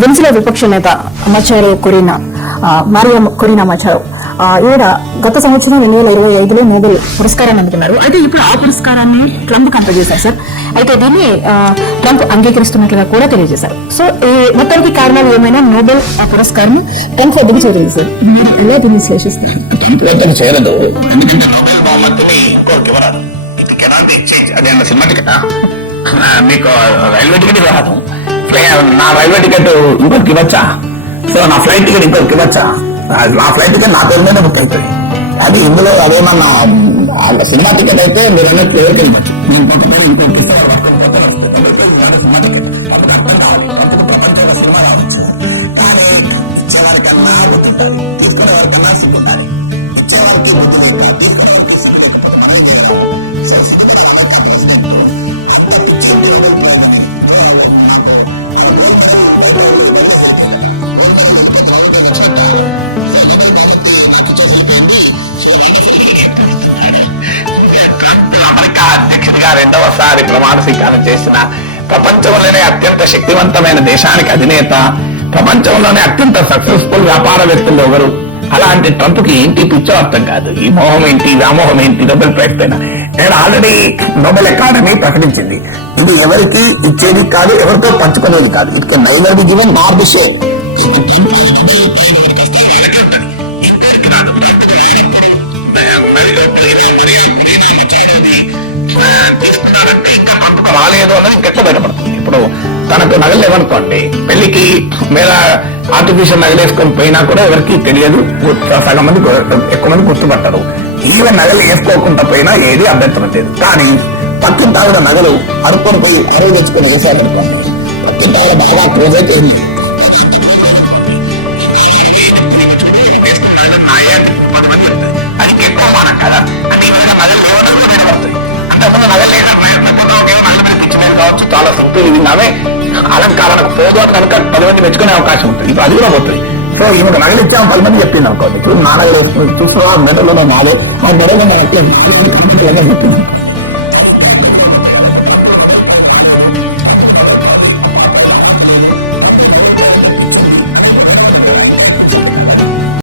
Venezuela విపక్ష నేత మచారో Corina Maria Corina మచారో ఈవిడ గత సంవత్సరం 2025లో నోబెల్ పురస్కారాన్ని అందుకున్నారు. అయితే ఇప్పుడు ఆ పురస్కారాన్ని ట్రంప్ అందజేశారు సార్. అయితే దీన్ని ట్రంప్ అంగీకరిస్తున్నట్లుగా కూడా తెలియజేశారు. సో ఈ మొత్తానికి కారణాలు ఏమైనా నోబెల్ ఆ పురస్కారం ట్రంప్ వద్దకు చేరింది సార్. మీరు ఎలా దీన్ని విశ్లేషిస్తారు? మీకు రైల్వే టికెట్ రాదు, నా రైల్వే టికెట్ ఇంకొకరికి ఇవ్వచ్చా? సో నా ఫ్లైట్ టికెట్ ఇంకొకరికి ఇవ్వచ్చా? నా ఫ్లైట్ టికెట్ నా పేరు మీద బుక్ అవుతుంది. అది ఇందులో అదేమన్నా సినిమా టికెట్ అయితే మీరు అన్నట్టు ఎవరికి వెళ్ళచ్చు. నేను పక్క పేరు ఇంకొకరికి ఇస్తే సినిమా టికెట్ సినిమా రావచ్చు. కానీ ఇచ్చేవారికన్నా తీసుకునేవారికన్నా సిగ్గుండాలి. ఇచ్చేవారికి బుద్ధి రెండవసారి ప్రమాణ స్వీకారం చేసిన ప్రపంచంలోనే అత్యంత శక్తివంతమైన దేశానికి అధినేత, ప్రపంచంలోనే అత్యంత సక్సెస్ఫుల్ వ్యాపారవేత్తలు ఎవరు? అలాంటి ట్రంప్ కి ఏంటి పిచ్చో అర్థం కాదు. ఈ మోహం ఏంటి, వ్యామోహం ఏంటి? నోబెల్ ప్రైజ్ పైన నేను ఆల్రెడీ నోబెల్ అకాడమీ ప్రకటించింది, ఇది ఎవరికి ఇచ్చేది కాదు, ఎవరితో పంచుకునేది కాదు. It can neither be given Nar be shared. రాలేదు అని ఇంకెట్లా బయటపడుతుంది. ఇప్పుడు తనకు నగలు ఎవరుకోండి, పెళ్లికి మీద ఆర్టిఫిషియల్ నగలు వేసుకొని పోయినా కూడా ఎవరికి తెలియదు, సగం మంది ఎక్కువ మంది గుర్తుపట్టరు. ఈవెన్ నగలు వేసుకోకుండా పోయినా ఏది అభ్యంతరం లేదు. కానీ పక్కింటి ఆవిడ నగలు అరుపుకొని పోయి అరవై తెచ్చుకొని వేసాడు. పక్కింటి ఆవిడ బాగా క్లోజ్ అయితే చాలా సింపుల్. ఇది నవే అలంకారానికి పోదు కనుక 10 మంది మెచ్చుకునే అవకాశం ఉంటుంది. ఇప్పుడు అది కూడా పోతుంది. సో ఈమెకు నగలు ఇచ్చాము 10 మంది చెప్పింది అనుకోండి. ఇప్పుడు నా నగలు చూస్తున్నా మెడలో నాదే, మా మెడలో చెప్పింది.